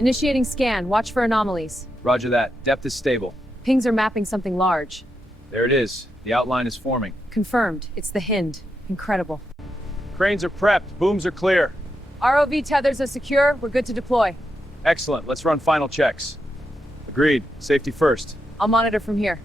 Initiating scan. Watch for anomalies. Roger that. Depth is stable. Pings are mapping something large. There it is. The outline is forming. Confirmed. It's the Hind. Incredible. Cranes are prepped. Booms are clear. ROV tethers are secure. We're good to deploy. Excellent. Let's run final checks. Agreed. Safety first. I'll monitor from here.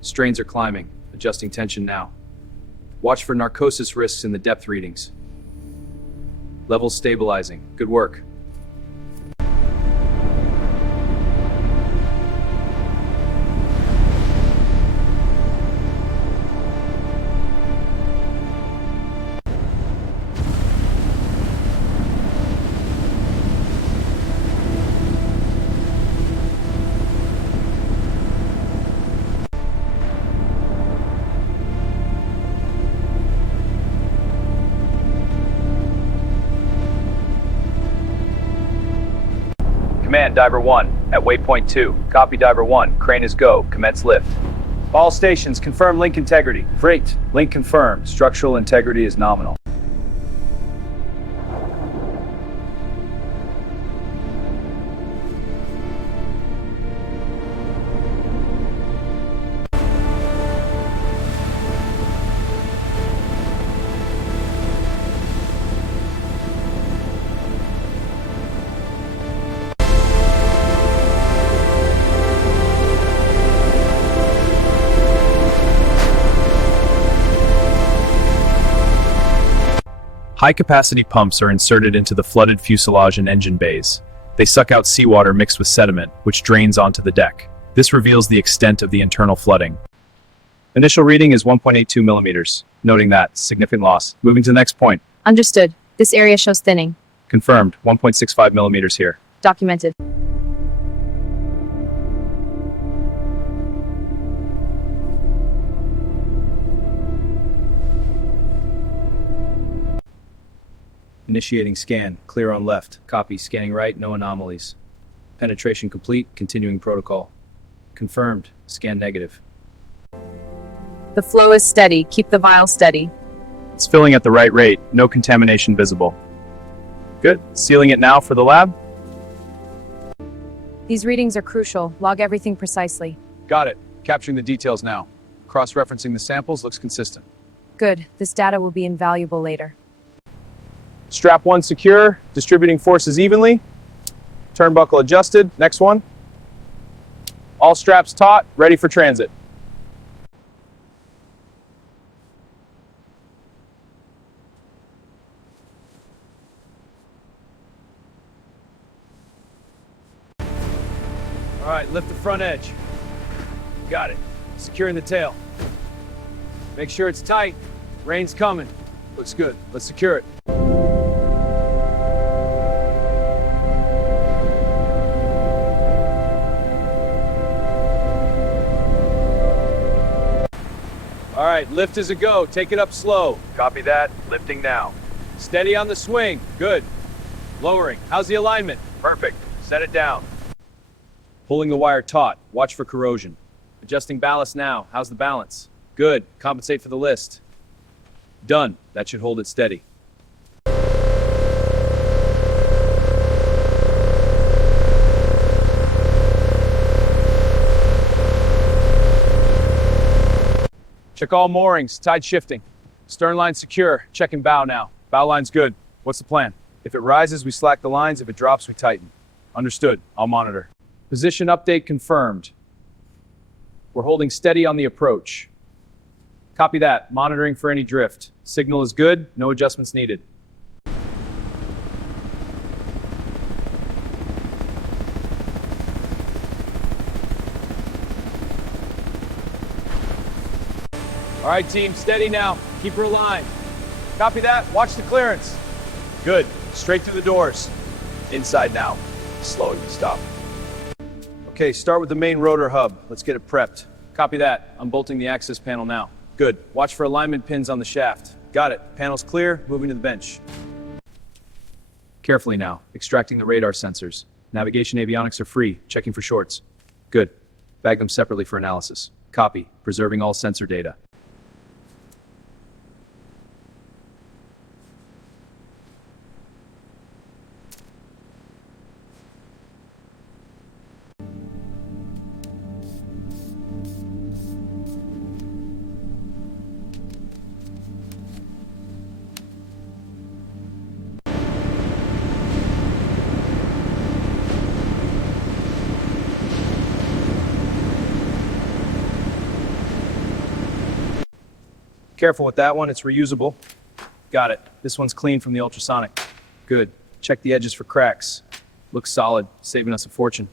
Strains are climbing. Adjusting tension now. Watch for narcosis risks in the depth readings. Levels stabilizing. Good work. Command, Diver 1, at waypoint 2. Copy, Diver 1. Crane is go. Commence lift. All stations, confirm link integrity. Freight, link confirmed. Structural integrity is nominal. High-capacity pumps are inserted into the flooded fuselage and engine bays. They suck out seawater mixed with sediment, which drains onto the deck. This reveals the extent of the internal flooding. Initial reading is 1.82 millimeters. Noting that, significant loss. Moving to the next point. Understood. This area shows thinning. Confirmed, 1.65 millimeters here. Documented. Initiating scan. Clear on left. Copy. Scanning right. No anomalies. Penetration complete. Continuing protocol. Confirmed. Scan negative. The flow is steady. Keep the vial steady. It's filling at the right rate. No contamination visible. Good. Sealing it now for the lab. These readings are crucial. Log everything precisely. Got it. Capturing the details now. Cross-referencing the samples looks consistent. Good. This data will be invaluable later. Strap 1 secure. Distributing forces evenly. Turnbuckle adjusted. Next one. All straps taut. Ready for transit. All right, lift the front edge. Got it. Securing the tail. Make sure it's tight. Rain's coming. Looks good. Let's secure it. All right, lift is a go. Take it up slow. Copy that. Lifting now. Steady on the swing. Good. Lowering. How's the alignment? Perfect. Set it down. Pulling the wire taut. Watch for corrosion. Adjusting ballast now. How's the balance? Good. Compensate for the list. Done. That should hold it steady. Check all moorings. Tide shifting. Stern line secure. Checking bow now. Bow line's good. What's the plan? If it rises, we slack the lines. If it drops, we tighten. Understood. I'll monitor. Position update confirmed. We're holding steady on the approach. Copy that. Monitoring for any drift. Signal is good. No adjustments needed. All right, team, steady now. Keep her aligned. Copy that. Watch the clearance. Good. Straight through the doors. Inside now. Slowing to stop. Okay, start with the main rotor hub. Let's get it prepped. Copy that. I'm bolting the access panel now. Good. Watch for alignment pins on the shaft. Got it. Panel's clear. Moving to the bench. Carefully now. Extracting the radar sensors. Navigation avionics are free. Checking for shorts. Good. Bag them separately for analysis. Copy. Preserving all sensor data. Careful with that one, it's reusable. Got it. This one's clean from the ultrasonic. Good. Check the edges for cracks. Looks solid, saving us a fortune.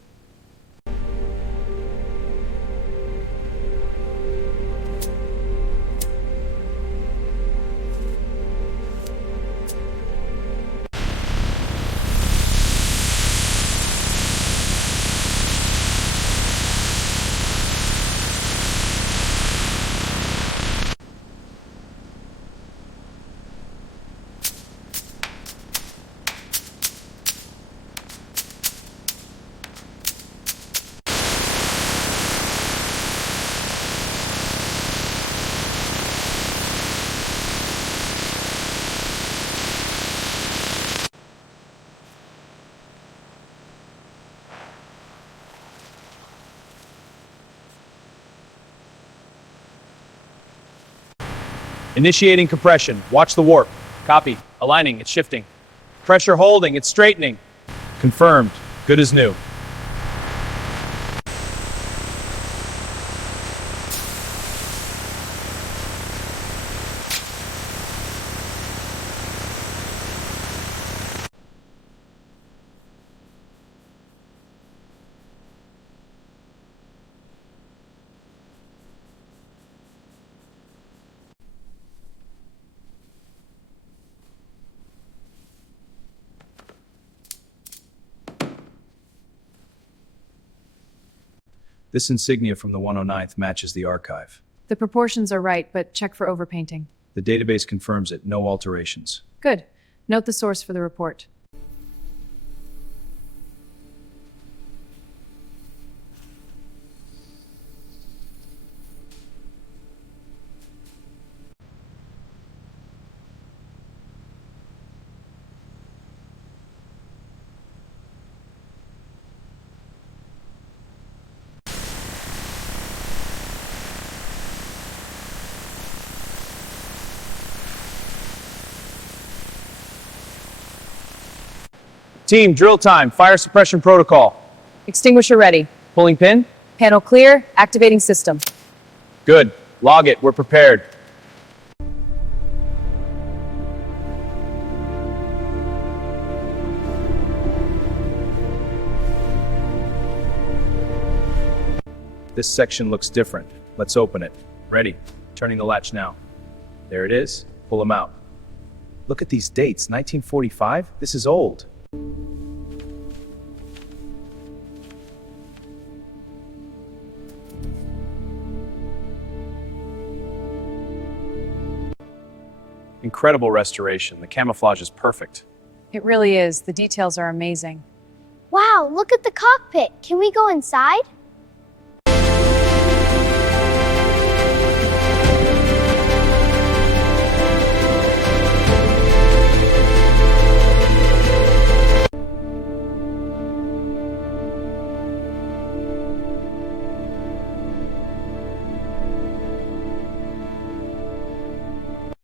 Initiating compression. Watch the warp. Copy. Aligning. It's shifting. Pressure holding. It's straightening. Confirmed. Good as new. This insignia from the 109th matches the archive. The proportions are right, but check for overpainting. The database confirms it. No alterations. Good. Note the source for the report. Team, drill time. Fire suppression protocol. Extinguisher ready. Pulling pin? Panel clear. Activating system. Good. Log it. We're prepared. This section looks different. Let's open it. Ready. Turning the latch now. There it is. Pull them out. look at these dates. 1945? This is old. Incredible restoration. The camouflage is perfect. It really is. The details are amazing. Wow, look at the cockpit. Can we go inside?